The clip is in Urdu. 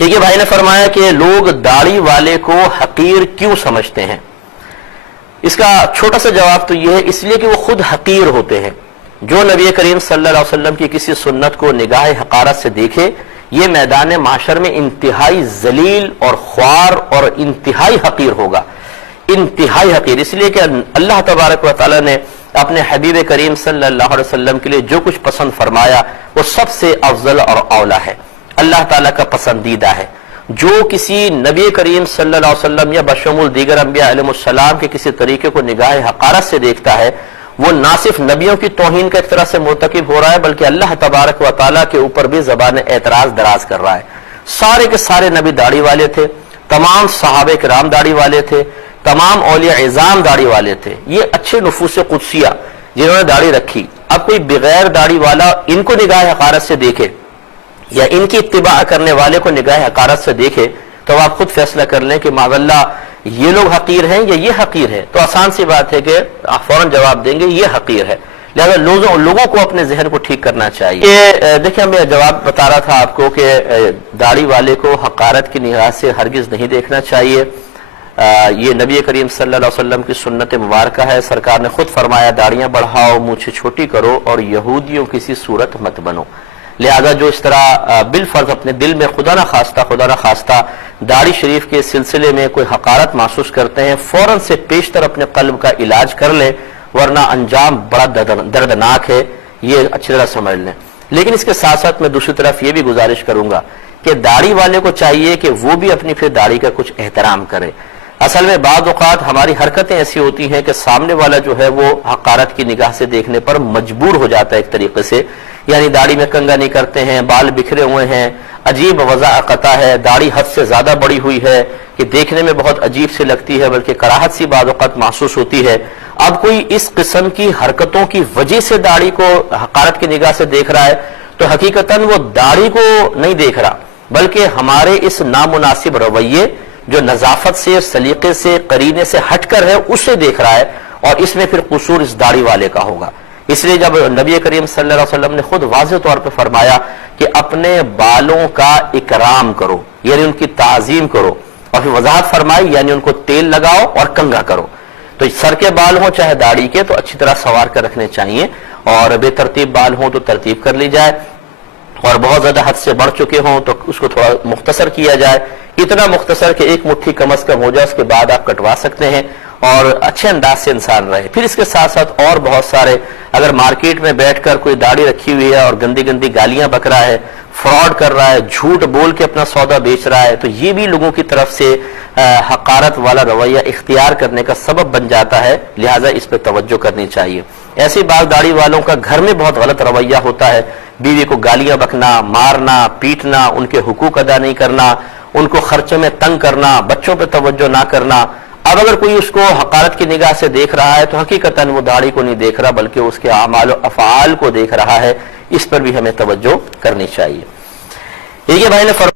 دیکھیے بھائی نے فرمایا کہ لوگ داڑھی والے کو حقیر کیوں سمجھتے ہیں؟ اس کا چھوٹا سا جواب تو یہ ہے، اس لیے کہ وہ خود حقیر ہوتے ہیں۔ جو نبی کریم صلی اللہ علیہ وسلم کی کسی سنت کو نگاہ حقارت سے دیکھے، یہ میدان معاشر میں انتہائی ذلیل اور خوار اور انتہائی حقیر ہوگا، انتہائی حقیر۔ اس لیے کہ اللہ تبارک و تعالی نے اپنے حبیب کریم صلی اللہ علیہ وسلم کے لیے جو کچھ پسند فرمایا وہ سب سے افضل اور اولا ہے، اللہ تعالیٰ کا پسندیدہ ہے۔ جو کسی نبی کریم صلی اللہ علیہ وسلم یا بشمول دیگر انبیاء علیہ السلام کے کسی طریقے کو نگاہ حقارت سے دیکھتا ہے، وہ نہ صرف نبیوں کی توہین کا ایک طرح سے مرتکب ہو رہا ہے، بلکہ اللہ تبارک و تعالیٰ کے اوپر بھی زبان اعتراض دراز کر رہا ہے۔ سارے کے سارے نبی داڑھی والے تھے، تمام صحابہ کرام داڑھی والے تھے، تمام اولیاء اعظام داڑھی والے تھے، یہ اچھے نفوس قدسیہ جنہوں نے داڑھی رکھی۔ اب کوئی بغیر داڑھی والا ان کو نگاہ حقارت سے دیکھے یا ان کی اتباع کرنے والے کو نگاہ حقارت سے دیکھے تو آپ خود فیصلہ کر لیں کہ معاذ اللہ یہ لوگ حقیر ہیں یا یہ حقیر ہے، تو آسان سی بات ہے کہ آپ فوراً جواب دیں گے یہ حقیر ہے۔ لہذا لوگوں کو اپنے ذہن کو ٹھیک کرنا چاہیے۔ دیکھیں میں جواب بتا رہا تھا آپ کو کہ داڑھی والے کو حقارت کی نگاہ سے ہرگز نہیں دیکھنا چاہیے، یہ نبی کریم صلی اللہ علیہ وسلم کی سنت مبارکہ ہے۔ سرکار نے خود فرمایا داڑیاں بڑھاؤ، مونچھیں چھوٹی کرو اور یہودیوں کسی صورت مت بنو۔ لہذا جو اس طرح بالفرض اپنے دل میں خدا نہ خواستہ داڑھی شریف کے سلسلے میں کوئی حقارت محسوس کرتے ہیں، فوراً سے پیشتر اپنے قلب کا علاج کر لیں، ورنہ انجام بڑا دردناک ہے، یہ اچھی طرح سمجھ لیں۔ لیکن اس کے ساتھ ساتھ میں دوسری طرف یہ بھی گزارش کروں گا کہ داڑھی والے کو چاہیے کہ وہ بھی اپنی پھر داڑھی کا کچھ احترام کرے۔ اصل میں بعض اوقات ہماری حرکتیں ایسی ہوتی ہیں کہ سامنے والا جو ہے وہ حقارت کی نگاہ سے دیکھنے پر مجبور ہو جاتا ہے ایک طریقے سے، یعنی داڑھی میں کنگا نہیں کرتے ہیں، بال بکھرے ہوئے ہیں، عجیب وضع قطع ہے، داڑھی حد سے زیادہ بڑی ہوئی ہے کہ دیکھنے میں بہت عجیب سی لگتی ہے، بلکہ کراہت سی بعض اوقات محسوس ہوتی ہے۔ اب کوئی اس قسم کی حرکتوں کی وجہ سے داڑھی کو حقارت کی نگاہ سے دیکھ رہا ہے تو حقیقتاً وہ داڑھی کو نہیں دیکھ رہا، بلکہ ہمارے اس نامناسب رویے جو نظافت سے، سلیقے سے، قرینے سے ہٹ کر ہے، اسے دیکھ رہا ہے، اور اس میں پھر قصور اس داڑھی والے کا ہوگا۔ اس لیے جب نبی کریم صلی اللہ علیہ وسلم نے خود واضح طور پہ فرمایا کہ اپنے بالوں کا اکرام کرو، یعنی ان کی تعظیم کرو، اور پھر وضاحت فرمائی یعنی ان کو تیل لگاؤ اور کنگا کرو۔ تو سر کے بال ہوں چاہے داڑھی کے تو اچھی طرح سنوار کر رکھنے چاہیے، اور بے ترتیب بال ہوں تو ترتیب کر لی جائے، اور بہت زیادہ حد سے بڑھ چکے ہوں تو اس کو تھوڑا مختصر کیا جائے، اتنا مختصر کہ ایک مٹھی کم از کم ہو جائے، اس کے بعد آپ کٹوا سکتے ہیں اور اچھے انداز سے انسان رہے۔ پھر اس کے ساتھ ساتھ اور بہت سارے، اگر مارکیٹ میں بیٹھ کر کوئی داڑھی رکھی ہوئی ہے اور گندی گندی گالیاں بک رہا ہے، فراڈ کر رہا ہے، جھوٹ بول کے اپنا سودا بیچ رہا ہے، تو یہ بھی لوگوں کی طرف سے حقارت والا رویہ اختیار کرنے کا سبب بن جاتا ہے، لہٰذا اس پہ توجہ کرنی چاہیے۔ ایسی بعض داڑھی والوں کا گھر میں بہت غلط رویہ ہوتا ہے، بیوی کو گالیاں بکنا، مارنا، پیٹنا، ان کے حقوق ادا نہیں کرنا، ان کو خرچے میں تنگ کرنا، بچوں پہ توجہ نہ کرنا۔ اب اگر کوئی اس کو حقارت کی نگاہ سے دیکھ رہا ہے تو حقیقتاً وہ داڑھی کو نہیں دیکھ رہا بلکہ اس کے اعمال و افعال کو دیکھ رہا ہے، اس پر بھی ہمیں توجہ کرنی چاہیے۔ یہ بھائی نے فرمایا